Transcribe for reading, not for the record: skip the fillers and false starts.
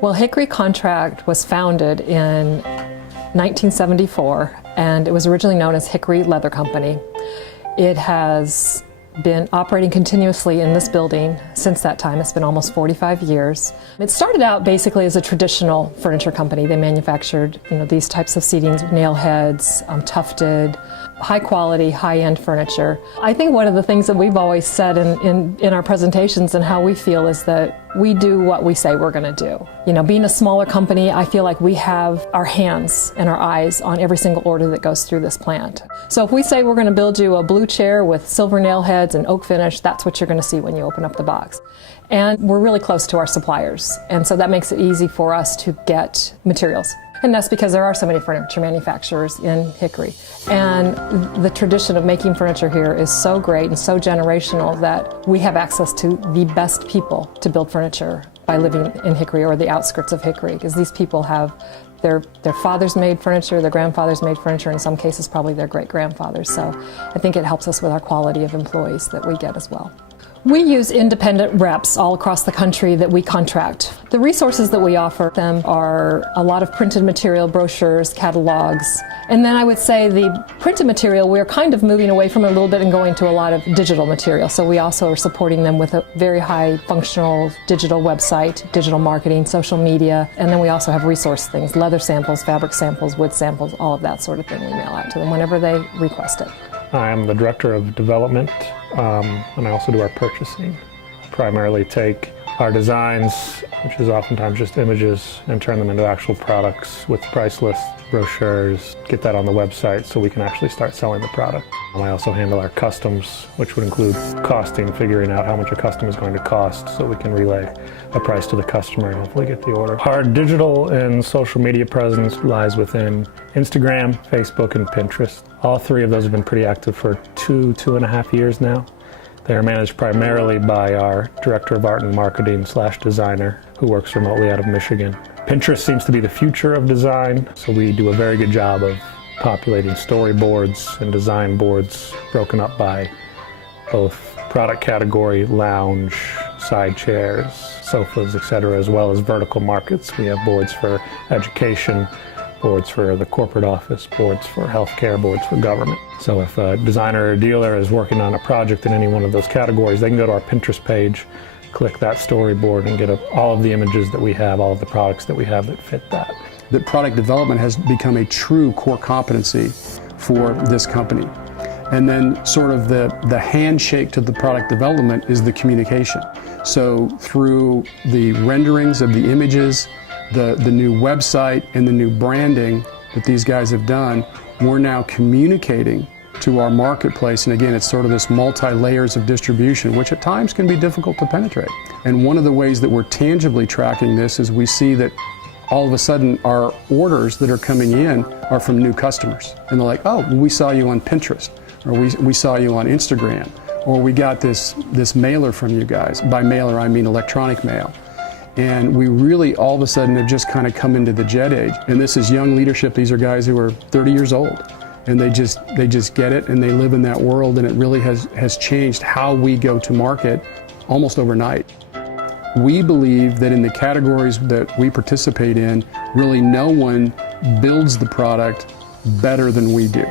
Well, Hickory Contract was founded in 1974, and it was originally known as Hickory Leather Company. It has been operating continuously in this building since that time. It's been almost 45 years. It started out basically as a traditional furniture company. They manufactured, these types of seatings, nail heads, tufted, high quality, high-end furniture. I think one of the things that we've always said in our presentations and how we feel is that we do what we say we're going to do. Being a smaller company, I feel like we have our hands and our eyes on every single order that goes through this plant. So if we say we're going to build you a blue chair with silver nail heads and oak finish, that's what you're going to see when you open up the box. And we're really close to our suppliers, and so that makes it easy for us to get materials. And that's because there are so many furniture manufacturers in Hickory. And the tradition of making furniture here is so great and so generational that we have access to the best people to build furniture by living in Hickory or the outskirts of Hickory, because these people have their fathers made furniture, their grandfathers made furniture, in some cases probably their great-grandfathers. So I think it helps us with our quality of employees that we get as well. We use independent reps all across the country that we contract. The resources that we offer them are a lot of printed material, brochures, catalogs, and then I would say the printed material we're kind of moving away from a little bit and going to a lot of digital material. So we also are supporting them with a very high functional digital website, digital marketing, social media, and then we also have resource things, leather samples, fabric samples, wood samples, all of that sort of thing we mail out to them whenever they request it. I am the Director of Development, and I also do our purchasing. Primarily take our designs, which is oftentimes just images, and turn them into actual products with price lists, brochures, get that on the website so we can actually start selling the product. I also handle our customs, which would include costing, figuring out how much a custom is going to cost so we can relay a price to the customer and hopefully get the order. Our digital and social media presence lies within Instagram, Facebook, and Pinterest. All three of those have been pretty active for 2.5 years now. They are managed primarily by our Director of Art and Marketing / designer who works remotely out of Michigan. Pinterest seems to be the future of design, so we do a very good job of populating storyboards and design boards broken up by both product category, lounge, side chairs, sofas, etc., as well as vertical markets. We have boards for education, boards for the corporate office, boards for healthcare, boards for government. So if a designer or a dealer is working on a project in any one of those categories, they can go to our Pinterest page, click that storyboard, and get all of the images that we have, all of the products that we have that fit that. That product development has become a true core competency for this company. And then sort of the handshake to the product development is the communication. So through the renderings of the images, the new website and the new branding that these guys have done, we're now communicating to our marketplace. And again, it's sort of this multi-layers of distribution, which at times can be difficult to penetrate. And one of the ways that we're tangibly tracking this is we see that all of a sudden our orders that are coming in are from new customers. And they're like, oh, we saw you on Pinterest, or we saw you on Instagram, or we got this mailer from you guys. By mailer, I mean electronic mail. And we really all of a sudden have just kind of come into the jet age. And this is young leadership. These are guys who are 30 years old. And they just get it, and they live in that world, and it really has changed how we go to market almost overnight. We believe that in the categories that we participate in, really no one builds the product better than we do.